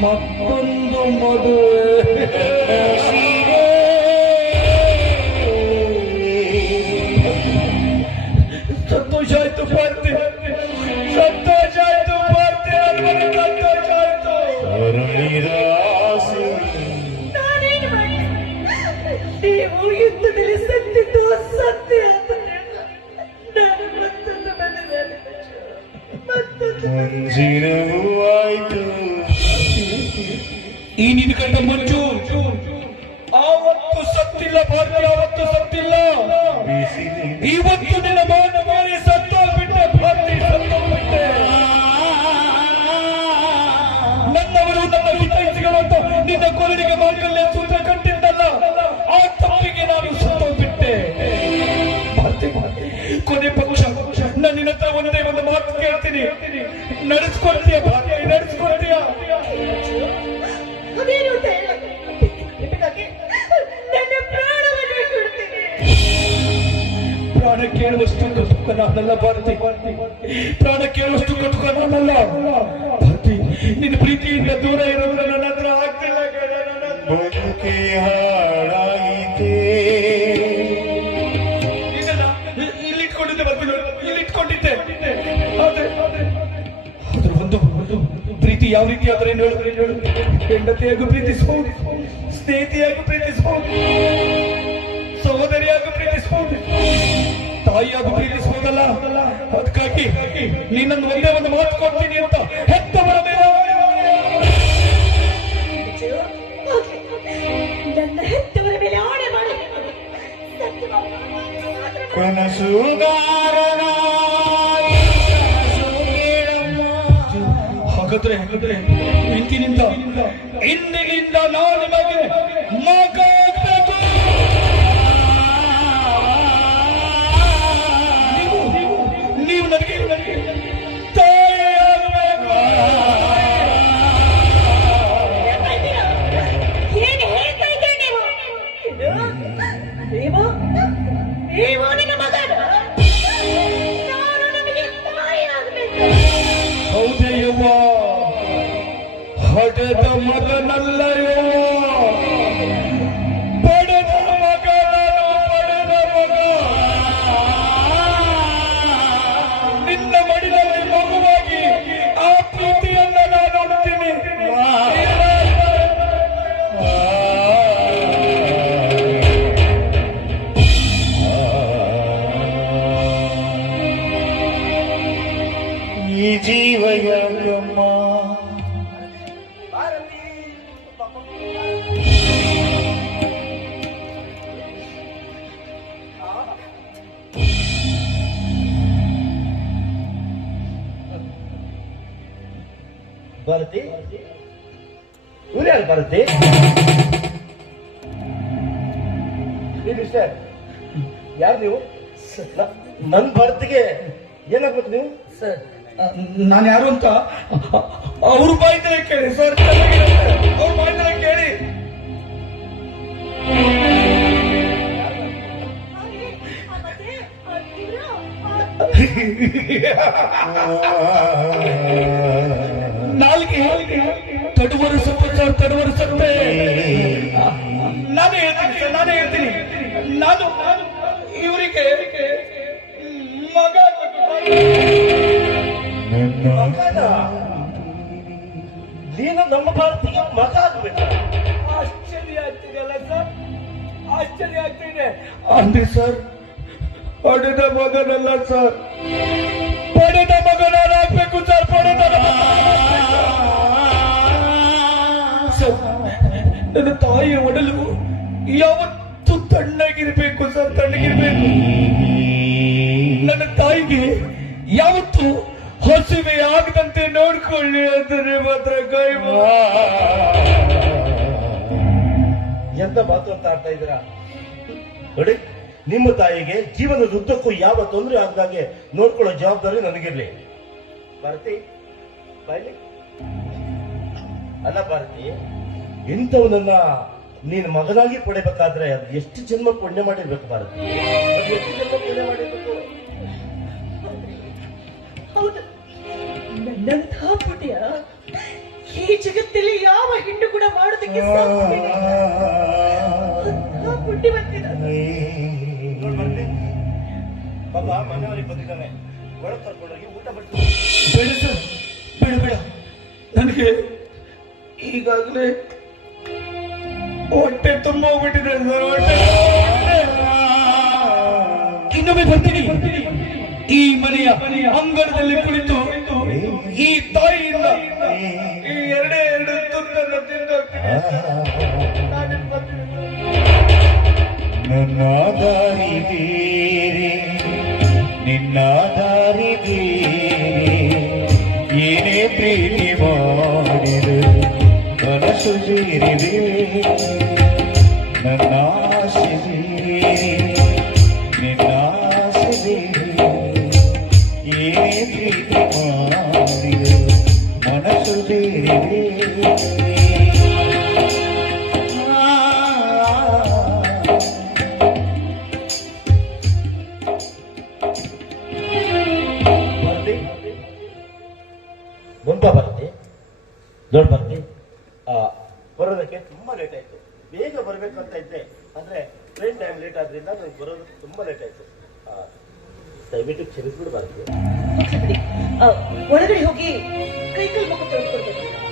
ಒಂದು ಮದುವೆ ಸಂತೋಷ ಆಯ್ತು ಪಾರ್ತಿ ಸಂತೋಷ ಆಯ್ತು ಪಾರ್ತಿ ನನಗೆ ಸಂತೋಷ ಆಯ್ತು ಅರುಳಿದ ಆಸೆ ನಾನೇನು ಮಾಡಿ ನೀವು ಯುದ್ಧದಲ್ಲಿ ಸತ್ತಿದ್ದು ಸತ್ಯ ಅಂತ ನಾನು ಮತ್ತೊಂದು ಮದುವೆ ಮತ್ತೊಂದು ಮಂಜಿನ ಆಯ್ತು ಈ ನಿನ್ನ ಕಂಡ ಮಂಜು, ಆವತ್ತು ಸತ್ತಿಲ್ಲ ಭಾರತ ಆವತ್ತು ಸತ್ತಿಲ್ಲ. ಇವತ್ತು ನಿನ್ನ ಮಾನ ಮಾರಿ ಸತ್ತೋಗ್ಬಿಟ್ಟೆ ಭಾರತಿ ಸತ್ತೋಗ್ಬಿಟ್ಟೆ ನನ್ನವರು ನನ್ನ ಹಿತೈಷಿಗಳು ಅಂತ ನಿನ್ನ ಕೊರಳಿಗೆ ಮಾರ್ಗಲ್ಲೇ ಸೂತ್ರ ಕಟ್ಟಿದ್ದಲ್ಲ, ಆ ತಪ್ಪಿಗೆ ನಾನು ಸತ್ತೋಗ್ಬಿಟ್ಟೆ ಕೊನೆ ಪಕ್ಷ, ನನ್ನ ಹತ್ರ ಒಂದೇ ಒಂದು ಮಾತು ಕೇಳ್ತೀನಿ. ನಡೆಸ್ಕೊಳ್ತೀಯ ಭಾರತ ನಡೆಸ್ಕೊಡ್ತೀಯ ಕೇಳುವಷ್ಟು ಕಟುಕ ನಾನಲ್ಲ ಭಾರತಿ. ಪ್ರಾಣ ಕೇಳುವಷ್ಟು ಕಟುಕ ನಾನಲ್ಲ ಭಾರತಿ ನಿನ್ನ ಪ್ರೀತಿಯಿಂದ ದೂರ ಇರೋದ್ರೆ ನನ್ನ ಹತ್ರ ಆಗ್ತಿಲ್ಲ. ಬದುಕೆ ಹಾಳಾಯಿತೆ ಇಲ್ಲಿ ಇಟ್ಕೊಂಡಿದ್ದೆ ಬರ್ತೀನಿ ಇಲ್ಲಿ ಇಟ್ಕೊಂಡಿದ್ದೆ ಆದ್ರೆ ಆದ್ರೆ ಒಂದು ಒಂದು ಪ್ರೀತಿ ಯಾವ ರೀತಿ ಆದ್ರೆ ಏನು ಹೇಳಿದ್ರೆ ಹೆಂಡತಿಯಾಗೂ ಪ್ರೀತಿಸಬಹುದು ಸ್ನೇಹಿತಿಯಾಗೂ ಪ್ರೀತಿಸಬಹುದು ಸಹೋದರಿಯಾಗೂ ಪ್ರೀತಿಸಬಹುದು ತಾಯಿಯಾಗೂ ಪ್ರೀತಿಸಬಹುದಲ್ಲ ಅದಕ್ಕಾಗಿ ನೀನನ್ನು ಒಂದೇ ಒಂದು ಮಾತು ಕೊಡ್ತೀನಿ ಅಂತ ಹೆತ್ತವರ ಬರಬೇಕು ನನ್ನ ಹೆತ್ತವರ ಮೇಲೆ ಆಣೆ ಮಾಡಿ. ಸತ್ಯವಾದ ಮಾತ್ರ ಕನಸುಗಾರನ ಕನಸು ಕೇಳಮ್ಮ. ಹಾಗಾದ್ರೆ ಹಾಗಾದ್ರೆ ಇಂದಿನಿಂದ ಇಂದಿನಿಂದ ನಾನು ನೀವು? ನೀವು ನಿನ್ನ ಮಗನ? ನಾನು. ಹೌದಯ್ಯವ್ವ ಹಡೆದ ಭಾರತಿ ಇವ್ರು ಯಾರು ಭಾರತಿ ಸರ್ ಯಾರು ನೀವು? ನನ್ನ ನನ್ ಭಾರತಿಗೆ ಏನಾಗ್ಬೇಕು ನೀವು? ಸರ್ ನಾನು ಯಾರು ಅಂತ? ಅವ್ರ ಬಾಯಿಂದಲೇ ಕೇಳಿ, ಸರ್ ಅವ್ರ ಬಾಯಿಂದಲೇ ಕೇಳಿ. ನಾಲ್ಗೆ ತಡುವರು ಸತ್ತ ಸರ್ ತಡುವರು ಸತ್ತೆ ನಾನೇ ಹೇಳ್ತೀನಿ ನಾನೇ ಹೇಳ್ತೀನಿ. ನಾನು ಇವರಿಗೆ ಮಗ ಮಗನ? ನೀನು ನಮ್ಮ ಭಾರತೀಯ ಮಗ ಆಗ್ಬೇಕು ಆಶ್ಚರ್ಯ ಆಗ್ತಿದೆಯಲ್ಲ ಸರ್ ಆಶ್ಚರ್ಯ ಆಗ್ತಿದೆ ಅಂದ್ರೆ ಸರ್ ಪಡೆದ ಮಗನಲ್ಲ ಸರ್ ಪಡೆದ ಮಗನಾಗಬೇಕು ಸರ್ ಪಡೆದ ನನ್ನ ತಾಯಿಯ ಒಡಲು ಯಾವತ್ತು ತಣ್ಣಗಿರ್ಬೇಕು ಸರ್ ತಣ್ಣಗಿರ್ಬೇಕು. ನನ್ನ ತಾಯಿಗೆ ಯಾವತ್ತು ಹಸಿವೆ ಆಗದಂತೆ ನೋಡ್ಕೊಳ್ಳಿ ಅಂದರೆ ಮಾತ್ರ ಕೈ ಎಂತ ಮಾತು ಅಂತ ಆಡ್ತಾ ಇದ್ದೀರಾ? ನೋಡಿ, ನಿಮ್ಮ ತಾಯಿಗೆ ಜೀವನದ ಉದ್ದಕ್ಕೂ ಯಾವ ತೊಂದರೆ ಆಗದಾಗೆ ನೋಡ್ಕೊಳ್ಳೋ ಜವಾಬ್ದಾರಿ ನನಗಿರ್ಲಿ. ಭಾರತಿ, ಬಾಯ್ಲಿ. ಅಲ್ಲ ಭಾರತಿ, ಇಂಥವನನ್ನ ನೀನು ಮಗನಾಗಿ ಪಡೆಯಬೇಕಾದ್ರೆ ಅದು ಎಷ್ಟು ಜನ್ಮ ಪುಣ್ಯ ಮಾಡಿರ್ಬೇಕು ಭಾರತಿ? ಎಷ್ಟು ಜನ್ಮ ಪಾಪ ಮನೆಯವರಿಗೆ ಬಂದಿದ್ದಾನೆ ಕರ್ಕೊಂಡೋಗಿ ಊಟ ಮಾಡ್ತೀನಿ. ಬೇಡ ಸರ್ ಬೇಡ ಬೇಡ. ನನಗೆ ಈಗಾಗಲೇ ಹೊಟ್ಟೆ ತುಂಬ ಹೋಗ್ಬಿಟ್ಟಿದೆ ಸರ್ ಹೊಟ್ಟೆ ಇನ್ನೊಮ್ಮೆ ಬರ್ತೀನಿ. ಈ ಮನೆಯ ಅಂಗಣದಲ್ಲಿ ಕುಳಿತು ಈ ತಾಯಿಯಿಂದ ಈ ಎರಡೇ ಎರಡು ತುತ್ತನ್ನು ತಿಂದು ಹೋಗ್ತೀನಿ. ನಾನಿನ್ನು ಬರ್ತೀನಿ ಸರ್. ನನ್ನ ದಾರಿ ಬೇರೆ ನಿನ್ನ ದಾರಿ ಬೇರೆ ಏನೇ ಪ್ರೀತಿ ಮಾಡಿದೆ ಕನಸು ಸೇರಿದೆ ನನ್ನ ಆಸೆ ದೊಡ್ಡ ಬರ್ತಿ ಆ, ಬರೋದಕ್ಕೆ ತುಂಬಾ ಲೇಟ್ ಆಯ್ತು. ಬೇಗ ಬರಬೇಕು ಅಂತ ಇದ್ದೆ. ಅಂದ್ರೆ ಟ್ರೈನ್ ಟೈಮ್ ಲೇಟ್ ಆದ್ರಿಂದ ನನಗೆ ಬರೋದು ತುಂಬಾ ಲೇಟ್ ಆಯ್ತು. ಆ, ದಯವಿಟ್ಟು ಕ್ಷಮಿಸ್ಬಿಡ್ಬಾರ್ದು. ಬರ್ತಿ ಬಿಡಿ. ಆ, ಒಳಗಡೆ ಹೋಗಿ ಕೈಕಲ್ ಕಾಲು ಮುಖ ತೊಳ್ಕೊಳ್ಬೇಕು